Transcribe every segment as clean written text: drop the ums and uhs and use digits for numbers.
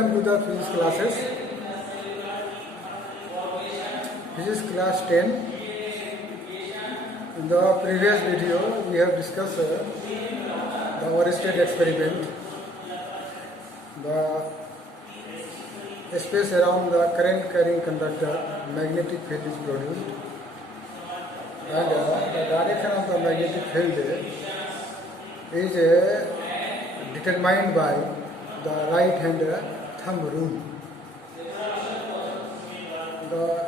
Welcome to the physics classes. Physics class 10. In the previous video, we have discussed the Oersted experiment, the space around the current carrying conductor, magnetic field is produced, and the direction of the magnetic field is determined by the right hand thumb rule.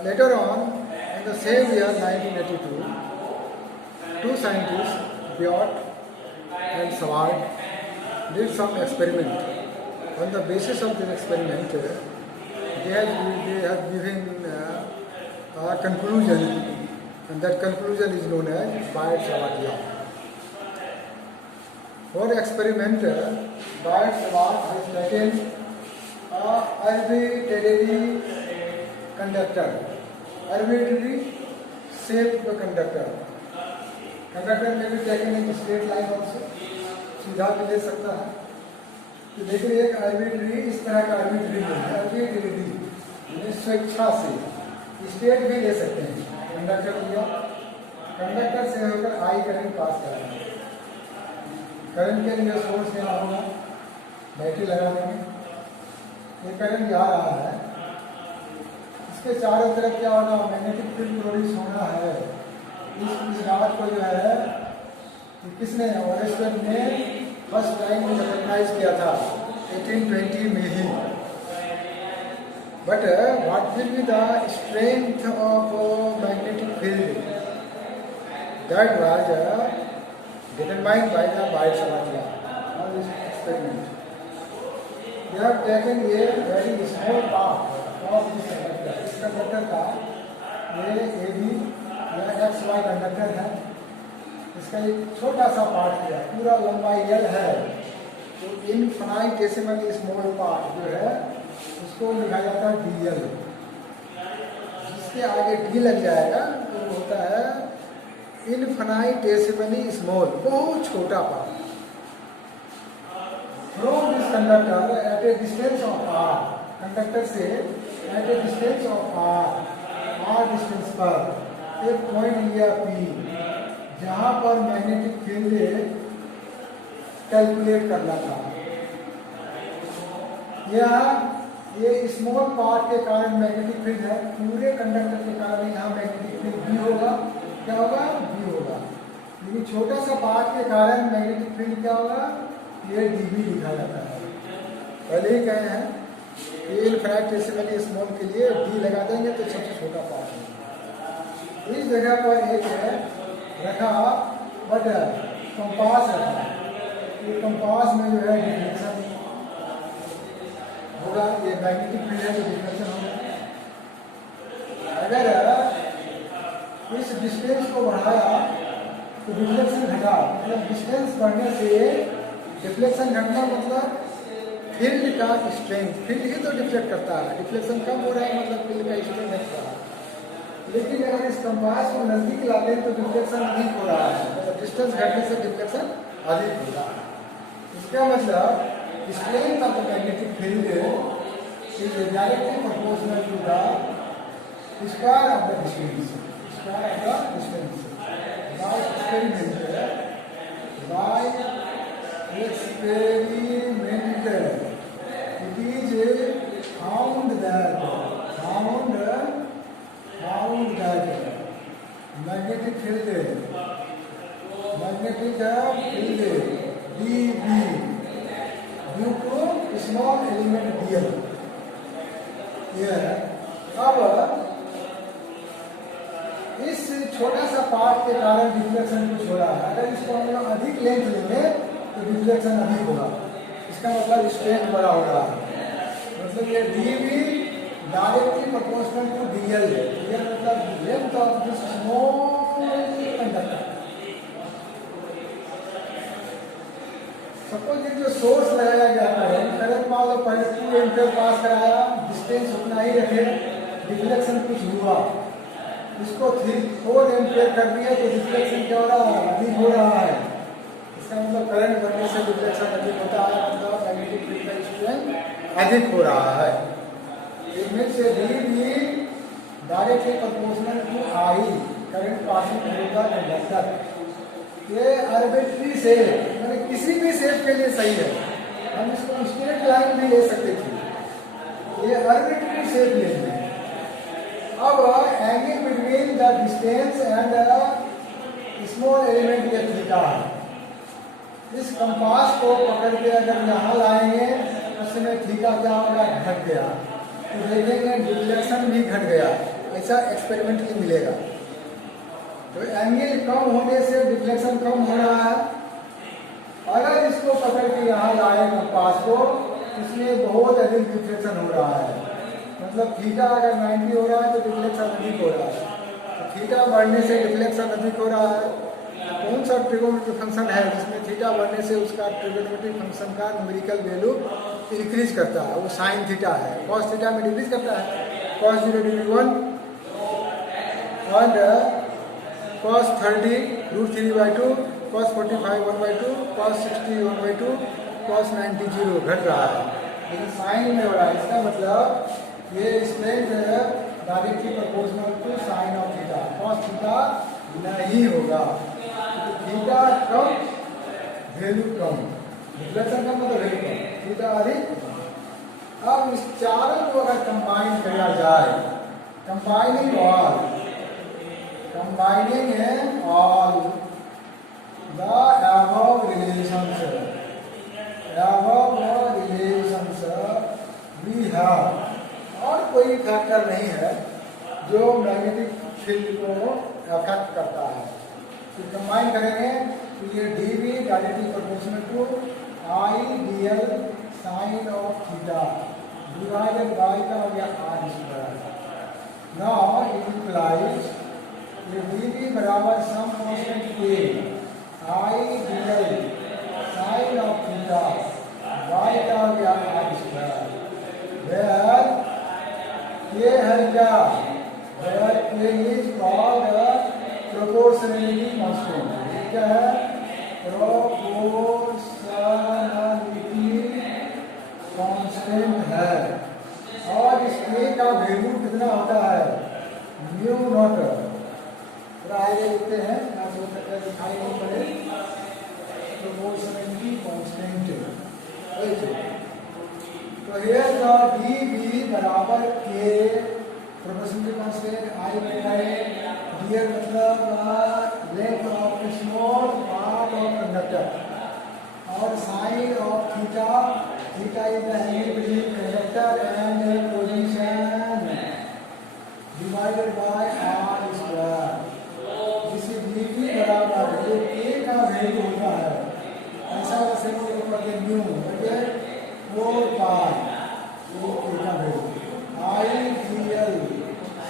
Later on, in the same year 1982, two scientists, Biot and Savard, did some experiment. On the basis of this experiment, they have given a conclusion, and that conclusion is known as Biot-Savart law. For experiment, Biot-Savart has taken an arbitrary conductor, arbitrary shaped conductor. Conductor may be taken in straight line also, सीधा भी ले सकता है. तो देखिए एक arbitrary इस तरह का arbitrary है, arbitrary स्वेच्छा से स्ट्रेट भी ले सकते हैं. कंडक्टर लिया, कंडक्टर से होकर आई करंट पास कर रहा है. करंट के लिए सोर्स यहाँ होगा, बैटरी लगा देंगे, ये करंट जा रहा है. इसके चारों तरफ क्या होगा, मैग्नेटिक फील्ड प्रोड्यूस होना है. इस बात को जो है किसने, ओरेस्टेड ने फर्स्ट टाइम रिकॉग्नाइज किया था 1820 में ही. But what will be the strength of magnetic field, that was determined by the Biot-Savart law of this experiment. They have taken a very small part of this conductor. इस conductor का ये AB या XY conductor है. इसका एक छोटा सा part है, पूरा लंबाई L है. तो इनफिनिटेसिमल स्मॉल पार्ट जो है उसको लिखा जाता है DL. जिसके आगे D लग जाएगा तो होता है इनफिनिटेसिमली स्मॉल, बहुत छोटा part. From this conductor at a distance of r, conductor से at a distance of r distance पर एक पॉइंट लिया P, जहां पर मैग्नेटिक फील्ड कैलकुलेट करना था. ये स्मॉल पार्ट के कारण मैग्नेटिक फील्ड है, पूरे कंडक्टर के कारण यहाँ मैग्नेटिक फील्ड भी होगा. क्या होगा, भी होगा. लेकिन छोटा सा पार्ट के कारण मैग्नेटिक फील्ड क्या होगा, ये dB लिखा जाता है. पहले ही कहे हैं कि इनफिनिटेसिमली स्मॉल के लिए D लगा देंगे तो सबसे छोटा पार्ट है. इस जगह पर एक है रखा बट कंपास रखा. ये कंपास में जो है डिफ्लेक्शन होगा, ये मैग्नेटिक फील्ड है तो डिफ्लेक्शन होगा. अगर इस डिस्टेंस को बढ़ाया तो डिफ्लेक्शन घटा, मतलब डिस्टेंस बढ़ने से डिफ्लेक्शन घटना मतलब फील्ड का स्ट्रेंथ. फील्ड ही तो डिफ्लेक्ट करता है, डिफ्लेक्शन कम हो रहा है मतलब फील्ड का स्ट्रेंथ घट रहा है. लेकिन अगर इस कंपास को नजदीक लाते हैं तो डिफ्लेक्शन अधिक हो रहा है, मतलब डिस्टेंस घटने से डिफ्लेक्शन अधिक हो रहा है. इसका मतलब strength of the magnetic field is directly proportional to the square of the distance. By experiment, it is found that magnetic field dB due to small element dl. अब इस छोटा सा पार्ट के कारण डिफ्लेक्शन कुछ हो रहा है. अगर इसको हम अधिक लेंथ लेंगे तो डिफ्लेक्शन अधिक होगा. इसका मतलब स्ट्रेंथ बड़ा हो रहा है. मतलब ये dB directly proportional to dl है. ये मतलब length of this small conductor. Suppose ये जो सोर्स लगाया गया है, करंट मान लो पहले 2 एम्पीयर पास कराया, डिस्टेंस उतना ही रखे, डिफ्लेक्शन कुछ हुआ, इसको 4 एम्पीयर कर दिया तो डिफ्लेक्शन क्या हो रहा है, अधिक हो रहा है. इसका मतलब करंट बढ़ने से डिफ्लेक्शन अधिक होता है, मतलब मैग्नेटिक फील्ड का स्ट्रेंथ अधिक हो रहा है। इनमें से भी directly proportional to I current passing through the conductor. ये आर्बिट्री शेप मैंने किसी भी शेप के लिए सही है, हम इसको स्ट्रेट लाइन भी ले सकते थे, ये आर्बिट्री शेप लेंगे। अब angle between the distance and small element ये थीटा है। इस कंपास को पकड़ के अगर यहाँ लाएंगे उसमें थीटा क्या होगा, घट गया, तो देखेंगे डिफ्लेक्शन भी घट गया, ऐसा एक्सपेरिमेंटली मिलेगा। तो एंगल कम होने से डिफ्लेक्शन कम हो रहा है। अगर इसको पकड़ के यहाँ लाए कंपास को, इसमें बहुत अधिक डिफ्लेक्शन हो रहा है, मतलब थीटा अगर 90 हो रहा है तो डिफ्लेक्शन अधिक हो रहा है, तो थीटा बढ़ने से डिफ्लेक्शन अधिक हो रहा है। कौन सा ट्रिगोनोमेट्रिक फंक्शन है जिसमें थीटा बढ़ने से उसका ट्रिगोनोमेट्रिक फंक्शन का न्यूमेरिकल वैल्यू इंक्रीज करता है, वो साइन थीटा है। कॉस थीटा में डिक्रीज करता है, कॉस 0 डिग्री 1 और कॉस 30 √3/2, कॉस 45 1/2, कॉस 60 1/2, कॉस 90 0 घट रहा है, लेकिन साइन में हो रहा है। इसका मतलब ये strength directly proportional to sine of theta, cos theta नहीं होगा। थीटा कम वैल्यू कम, डिफ्लेक्शन कम मतलब वैल्यू कम, थीटा अधिक। अब इस चारों को अगर कंबाइन किया जाए, combining all the above relations we have, और कोई फैक्टर नहीं है जो मैग्नेटिक फील्ड को अफेक्ट करता है। तो कंबाइन करेंगे तो ये dV directly proportional to I dl sine of theta divided by का हो गया r square. Now it implies ये dV बराबर some constant k I dl sine of theta by का हो गया r स्क्वायर, वेयर ये है क्या, where k is called proportionality constant. क्या है, प्रोपोर्शनलिटी कांस्टेंट है। और इस k का वैल्यू कितना होता है, म्यू नॉट। आगे लिखते हैं, आप हो सकता है दिखाई नहीं पड़े, प्रोपोर्शनलिटी कांस्टेंट। तो here the dV बराबर k प्रोपोर्शनलिटी कांस्टेंट I में है, dl मतलब length of small part of conductor, और sine of theta, theta is the angle between conductor and position divided by r square. जिसे dV बराबर जो k का value होता है, ऐसा वैसे ऊपर न्यू बटे 4 पाई k का value I dl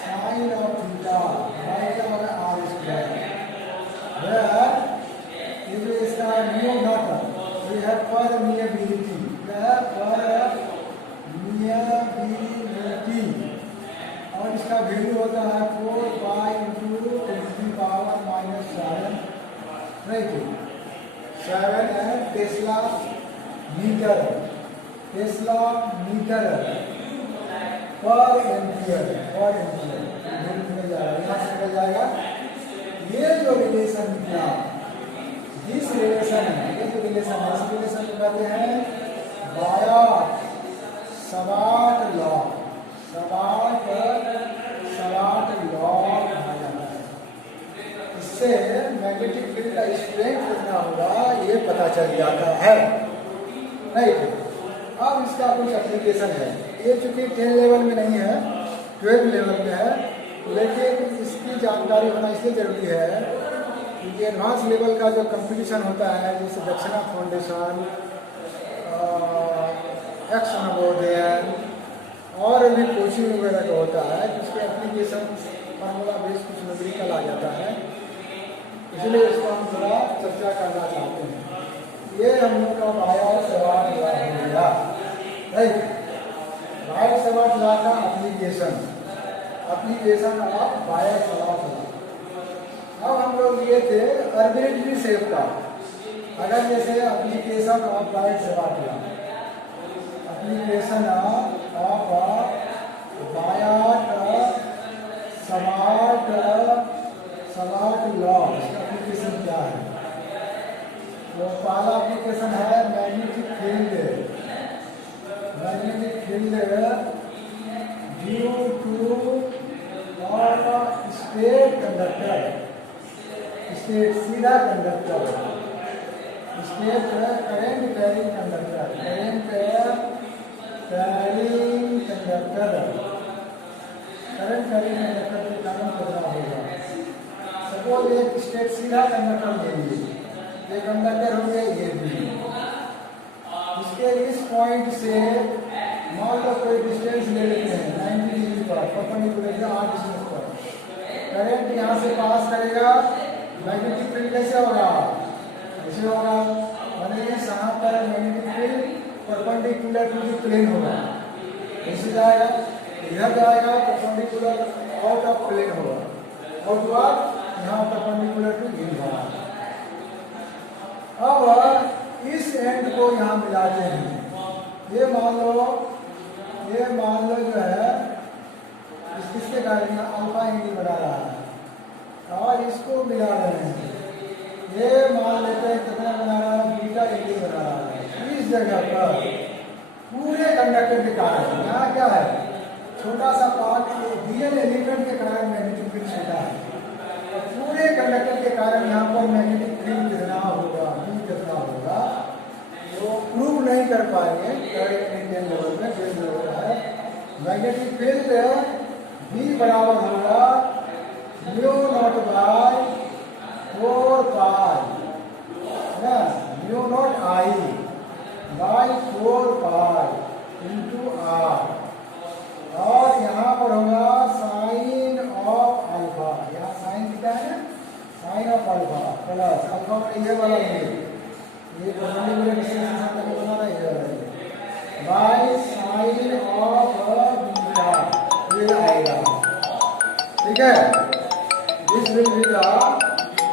sine of theta by का होगा r स्क्वायर, वेयर ये जो इसका mu not we have permeability, permeability, और इसका वैल्यू होता है 4 पाई इंटू 10⁻⁻⁷ राइट, 7 है टेस्ला मीटर पर एम्पियर निकल जाएगा। ये जो रिलेशन निकला, दिस रिलेशन है, ये जो रिलेशन है, इस रिलेशन को कहते हैं बायट-सवार्ट लॉ कहा जाता है। इससे मैग्नेटिक फील्ड का स्ट्रेंथ कितना होगा ये पता चल जाता है, राइट। अब इसका कुछ एप्लीकेशन है, ये चूंकि 10 लेवल में नहीं है, 12 लेवल में है, लेकिन इसकी जानकारी होना इसलिए जरूरी है क्योंकि एडवांस लेवल का जो कंपटीशन होता है, जैसे दक्षिणा फाउंडेशन, एक्स नवोदय और भी कोचिंग वगैरह का होता है, जिसके एप्लीकेशन फार्मूला बेस कुछ न्यूमेरिकल आ जाता है, इसलिए इसको हम थोड़ा चर्चा करना चाहते हैं। ये हम लोग का बायट-सवार्ट लॉ हो गया, राइट। बायट-सवार्ट लॉ का एप्लीकेशन ऑफ बायट-सवार्ट लॉ। अब हम लोग लिए थे आर्बिट्रेरी शेप का, अगर जैसे application of Biot Savart law, application of Biot Savart law. इसका एप्लीकेशन क्या है? तो पहला एप्लीकेशन है magnetic field due to straight conductor, straight सीधा conductor, straight current carrying conductor, current carrying conductor के कारण बदलाव होगा। सपोज एक स्टेट सीधा कंडक्टर ले लीजिए, ये कंडक्टर हो गया ये भी, इसके इस पॉइंट से मान लो कोई डिस्टेंस ले लेते हैं 90 डिग्री पर, परपेंडिकुलर 8 डिस्टेंस पर, करंट यहाँ से पास करेगा, मैग्नेटिक फील्ड कैसे होगा? ऐसे होगा, माने यहाँ पर magnetic field perpendicular to the plane होगा, ऐसे जाएगा, इधर जाएगा परपेंडिकुलर आउट ऑफ प्लेन होगा, आउटवर्ड यहाँ परपेंडिकुलर टू इन होगा। अब इस एंड को यहाँ मिलाते हैं, ये मान लो जो है किसके कारण अल्फा एंगल बना रहा है और इसको मिला रहे हैं, ये मान लेते हैं कितना बना रहा है? बीटा एंगल बना रहा है। इस जगह पर पूरे कंडक्टर के कारण यहाँ क्या है? छोटा सा पार्ट रियल एलिमेंट के कारण मैग्नेटिक फील्ड छोटा है, और पूरे कंडक्टर के कारण यहाँ पर मैग्नेटिक फील्ड कितना होगा? कितना होगा वो प्रूव नहीं कर पाएंगे इंडियन लेवल में, जो लेवल है मैग्नेटिक फील्ड भी बराबर होगा म्यू नॉट बाय 4 पाई ना, mu not I by 4 pi into R, और यहाँ पर होगा साइन ऑफ अल्फा, यहाँ साइन कितना है? Sine of alpha plus alpha ये वाला ये परपेंडिकुलर डिस्टेंस से बना रहा है बाय साइन ऑफ बीटा, ये आएगा, ठीक है। This will be the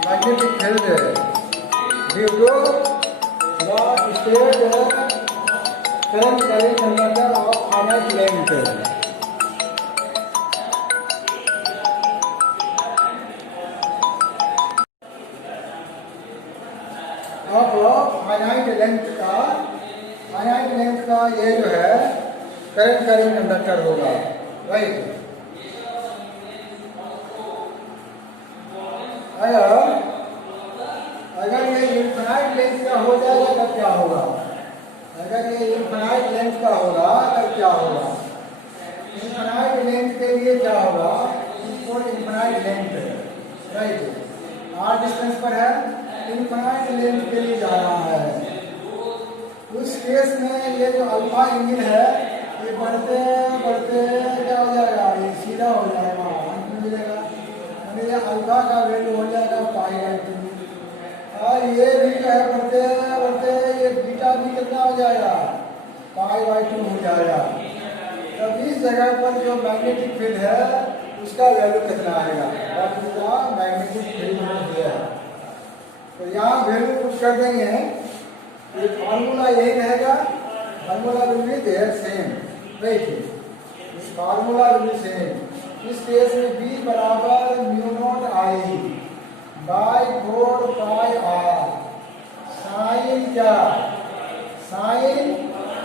magnetic field due to the state current carrying conductor of finite length. अब फाइनाइट लेंथ का ये जो है करंट कैरिंग कंडक्टर होगा, राइट। अगर ये इनफाइनाइट लेंथ का हो जाएगा तब क्या होगा? अगर ये इनफाइनाइट लेंथ का होगा तब क्या होगा? इनफाइनाइट लेंथ के लिए क्या होगा? Infinite length, right, R distance पर है, इनफाइनाइट लेंथ के लिए जा रहा है। उस केस में ये जो अल्फा एंगल है ये बढ़ते बढ़ते क्या हो जाएगा? ये सीधा हो जाएगा, अंत में मिलेगा, ये अल्फा का वैल्यू हो जाएगा π/2, और ये भी जो है बढ़ते बढ़ते ये बीटा भी कितना हो जाएगा? π/2 हो जाएगा। तब इस जगह पर जो मैग्नेटिक फील्ड है उसका वैल्यू कितना आएगा? मैग्नेटिक फील्ड है, तो यहाँ वैल्यू पुट कर देंगे, ये फार्मूला यही रहेगा, formula will be there same, right, इस फार्मूला विल बी सेम। इस केस में b बराबर mu not I by 4 pi R sine क्या? साइन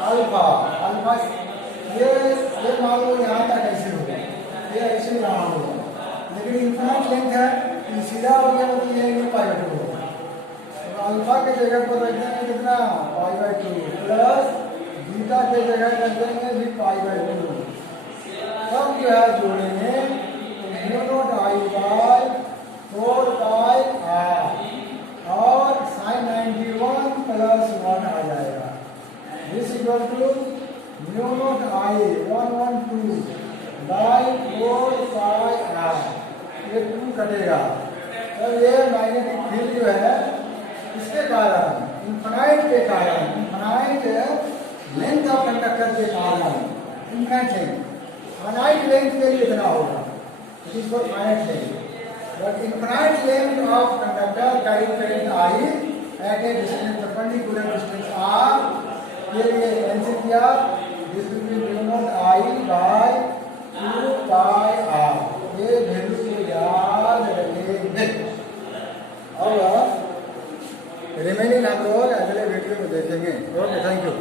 अल्फा, अल्फा ये मान लो यहाँ तक ऐसे होगा, ये ऐसे यहाँ होगा, लेकिन इनफाइनाइट लेंथ है, ये सीधा हो गया तो ये π/2 होगा, तो अल्फा के जगह पर रख देंगे कितना? π/2 प्लस बीटा के जगह रख देंगे भी π/2, तब जो है जोड़ेंगे तो mu not I by 4 pi R और साइन 91 प्लस 1 आ जाएगा, this equal to mu not I 112 by 4 pi R, ये 2 कटेगा। तब ये मैग्नेटिक फील्ड जो है इसके कारण, इनफाइनाइट के कारण, इनफाइनाइट लेंथ ऑफ कंडक्टर के कारण, इनफाइनाइट लेंथ, फाइनाइट लेंथ के लिए इतना होगा, it is for finite length, but infinite length of conductor carrying current I at a distance perpendicular distance R के लिए एनसी किया हम लोग अगले वीडियो में देखेंगे। Okay, thank you.